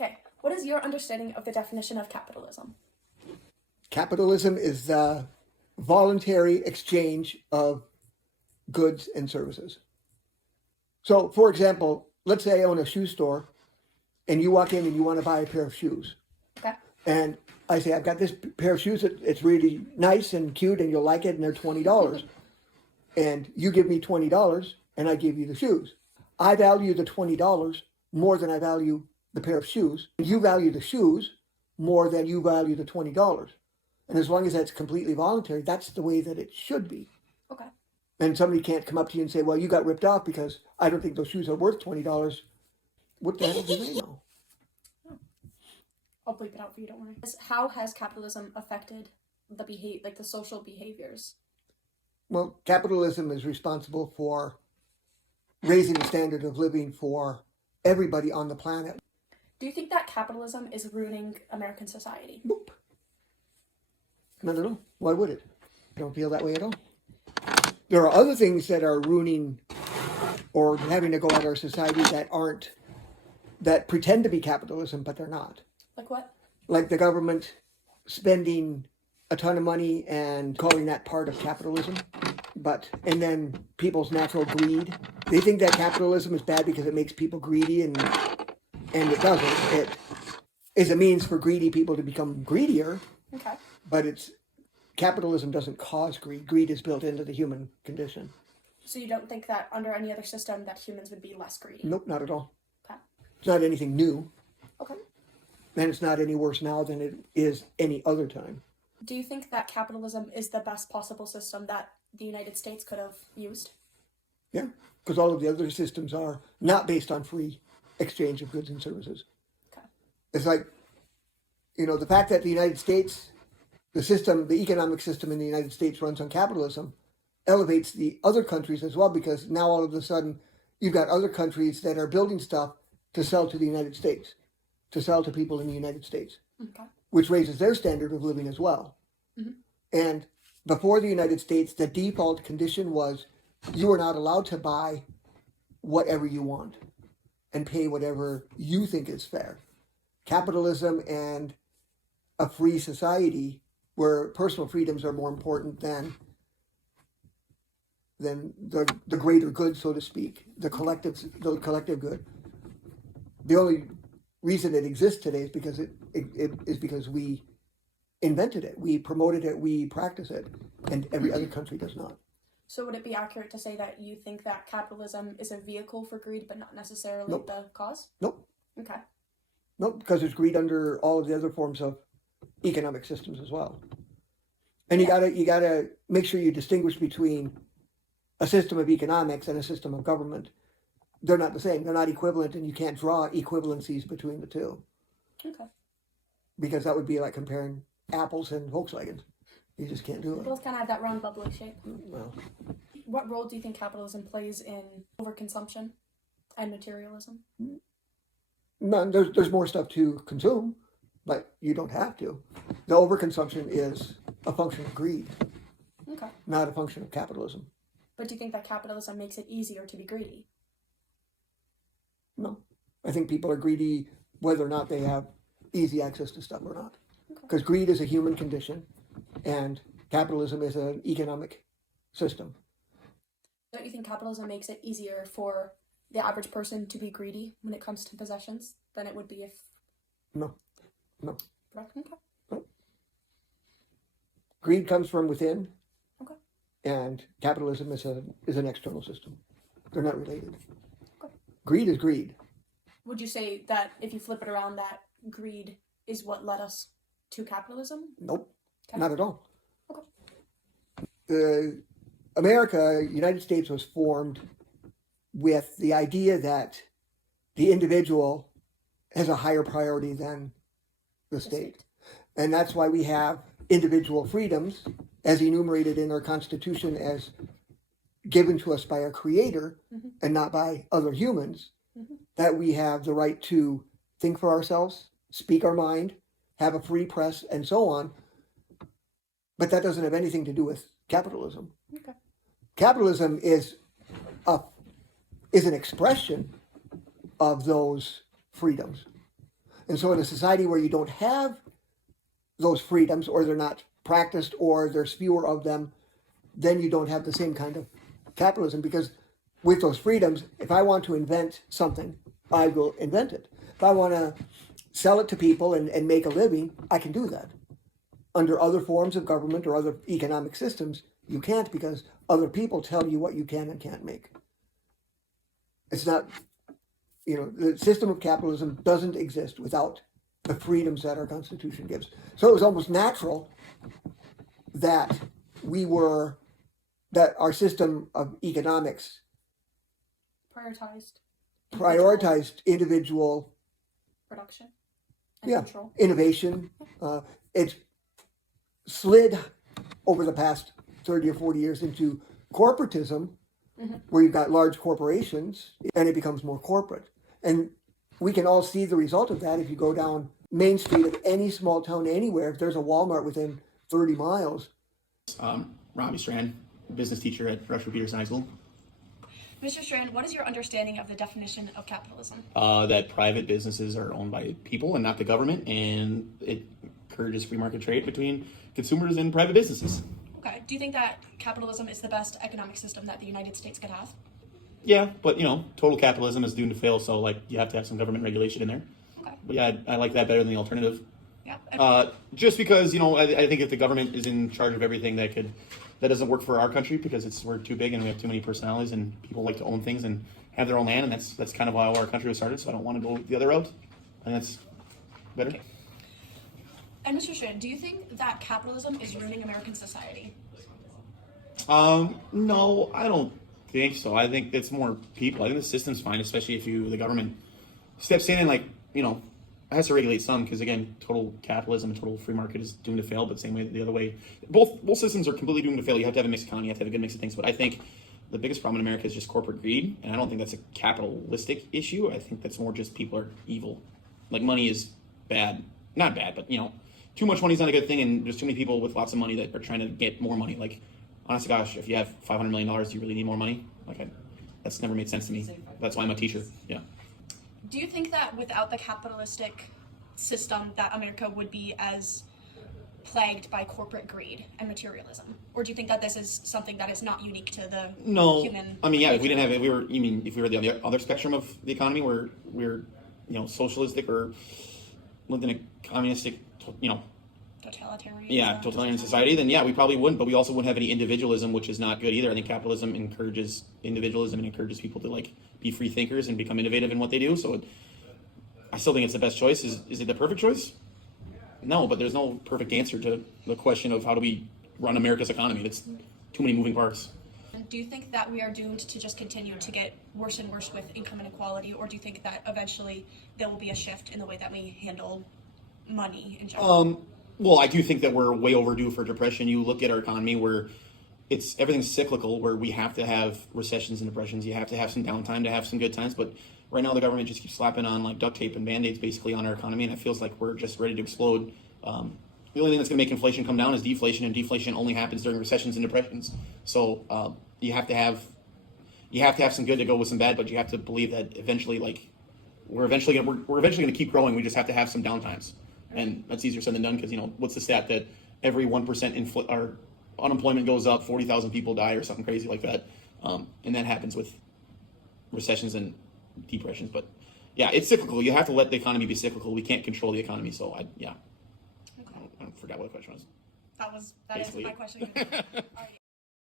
Okay, what is your understanding of the definition of capitalism? Capitalism is the voluntary exchange of goods and services. So, for example, let's say I own a shoe store and you walk in and you want to buy a pair of shoes. Okay. And I say, I've got this pair of shoes. It's really nice and cute and you'll like it and they're $20. And you give me $20 and I give you the shoes. I value the $20 more than I value the pair of shoes. And you value the shoes more than you value the $20. And as long as that's completely voluntary, that's the way that it should be. Okay. And somebody can't come up to you and say, well, you got ripped off because I don't think those shoes are worth $20. What the hell do they know? I'll bleep it out for you, don't worry. How has capitalism affected the social behaviors? Well, capitalism is responsible for raising the standard of living for everybody on the planet. Do you think that capitalism is ruining American society? Nope. Not at all. Why would it? I don't feel that way at all. There are other things that are ruining or having to go at our society that pretend to be capitalism, but they're not. Like what? Like the government spending a ton of money and calling that part of capitalism. And then people's natural greed. They think that capitalism is bad because it makes people greedy, and it doesn't. It is a means for greedy people to become greedier. Okay. But capitalism doesn't cause greed. Greed is built into the human condition. So you don't think that under any other system that humans would be less greedy? Nope, not at all. Okay. It's not anything new. Okay. And it's not any worse now than it is any other time. Do you think that capitalism is the best possible system that the United States could have used? Yeah, because all of the other systems are not based on free exchange of goods and services. Okay. It's like, the fact that the United States, the economic system in the United States runs on capitalism, elevates the other countries as well, because now all of a sudden you've got other countries that are building stuff to sell to the United States, to sell to people in the United States, okay, which raises their standard of living as well. Mm-hmm. And before the United States, the default condition was you are not allowed to buy whatever you want and pay whatever you think is fair. Capitalism and a free society where personal freedoms are more important than the greater good, so to speak, the collective good. The only reason it exists today is because it is because we invented it, we promoted it, we practice it, and every other country does not. So would it be accurate to say that you think that capitalism is a vehicle for greed, but not necessarily Nope. the cause? Nope. Okay. Nope, because there's greed under all of the other forms of economic systems as well. And you gotta make sure you distinguish between a system of economics and a system of government. They're not the same. They're not equivalent, and you can't draw equivalencies between the two. Okay. Because that would be like comparing apples and Volkswagens. You just can't do They it. both kind of have that round bubbly shape. Well, What role do you think capitalism plays in overconsumption and materialism? no, there's more stuff to consume, but you don't have to. The overconsumption is a function of greed, Okay. not a function of capitalism. But do you think that capitalism makes it easier to be greedy? No. I think people are greedy whether or not they have easy access to stuff or not. Okay. Because greed is a human condition, and capitalism is an economic system. Don't you think capitalism makes it easier for the average person to be greedy when it comes to possessions than it would be if... No. Correct? Okay. Greed comes from within, Okay. and capitalism is an external system. They're not related. Okay. Greed is greed. Would you say that if you flip it around, that greed is what led us to capitalism? Nope, Okay. not at all. Okay. United States was formed with the idea that the individual has a higher priority than the state. And that's why we have individual freedoms as enumerated in our Constitution as given to us by our Creator and not by other humans, that we have the right to think for ourselves, speak our mind, have a free press, and so on. But that doesn't have anything to do with capitalism. Okay. Capitalism is an expression of those freedoms. And so in a society where you don't have those freedoms, or they're not practiced, or there's fewer of them, then you don't have the same kind of capitalism, because with those freedoms, if I want to invent something, I will invent it. If I want to sell it to people and make a living, I can do that. Under other forms of government or other economic systems, you can't, because other people tell you what you can and can't make. It's not, the system of capitalism doesn't exist without the freedoms that our Constitution gives. So it was almost natural that our system of economics prioritized individual production and control. Innovation. It's slid over the past 30 or 40 years into corporatism, where you've got large corporations and it becomes more corporate. And we can all see the result of that if you go down Main Street of any small town anywhere. If there's a Walmart within 30 miles. Robbie Strand, business teacher at Rushford Peters High School. Mr. Strand, what is your understanding of the definition of capitalism? That private businesses are owned by people and not the government, and it encourages free market trade between consumers and private businesses. Okay. Do you think that capitalism is the best economic system that the United States could have? Yeah, but total capitalism is doomed to fail, so you have to have some government regulation in there. Okay. But yeah, I like that better than the alternative. Yeah. Just because I think if the government is in charge of everything, that doesn't work for our country, because we're too big and we have too many personalities and people like to own things and have their own land, and that's kind of how our country was started. So I don't want to go the other route, and that's better. Okay. And Mr. Strand, do you think that capitalism is ruining American society? No, I don't think so. I think it's more people. I think the system's fine, especially if the government steps in and has to regulate some, because again, total capitalism and total free market is doomed to fail. But same way the other way, both systems are completely doomed to fail. You have to have a mixed economy. You have to have a good mix of things. But I think the biggest problem in America is just corporate greed, and I don't think that's a capitalistic issue. I think that's more just people are evil. Money is bad, not bad, but too much money is not a good thing, and there's too many people with lots of money that are trying to get more money. Honest to gosh, if you have $500 million, do you really need more money? That's never made sense to me. That's why I'm a teacher. Yeah. Do you think that without the capitalistic system that America would be as plagued by corporate greed and materialism? Or do you think that this is something that is not unique to the human? I mean, yeah, if we didn't have it, if we were the other spectrum of the economy, where we're socialistic or lived in a communistic, totalitarian society, then yeah, we probably wouldn't. But we also wouldn't have any individualism, which is not good either. I think capitalism encourages individualism and encourages people to be free thinkers and become innovative in what they do. So I still think it's the best choice. Is it the perfect choice? No, but there's no perfect answer to the question of how do we run America's economy. It's too many moving parts. And do you think that we are doomed to just continue to get worse and worse with income inequality, or do you think that eventually there will be a shift in the way that we handle money in general? Well, I do think that we're way overdue for depression. You look at our economy where everything's cyclical, where we have to have recessions and depressions. You have to have some downtime to have some good times. But right now the government just keeps slapping on duct tape and Band-Aids basically on our economy, and it feels like we're just ready to explode. The only thing that's going to make inflation come down is deflation, and deflation only happens during recessions and depressions. So you have to have some good to go with some bad, but you have to believe that eventually, we're eventually going to keep growing. We just have to have some downtimes. And that's easier said than done, because what's the stat that every 1% our unemployment goes up, 40,000 people die or something crazy like that, and that happens with recessions and depressions. But yeah, it's cyclical. You have to let the economy be cyclical. We can't control the economy. So I forgot what the question was. That answered my question. All right.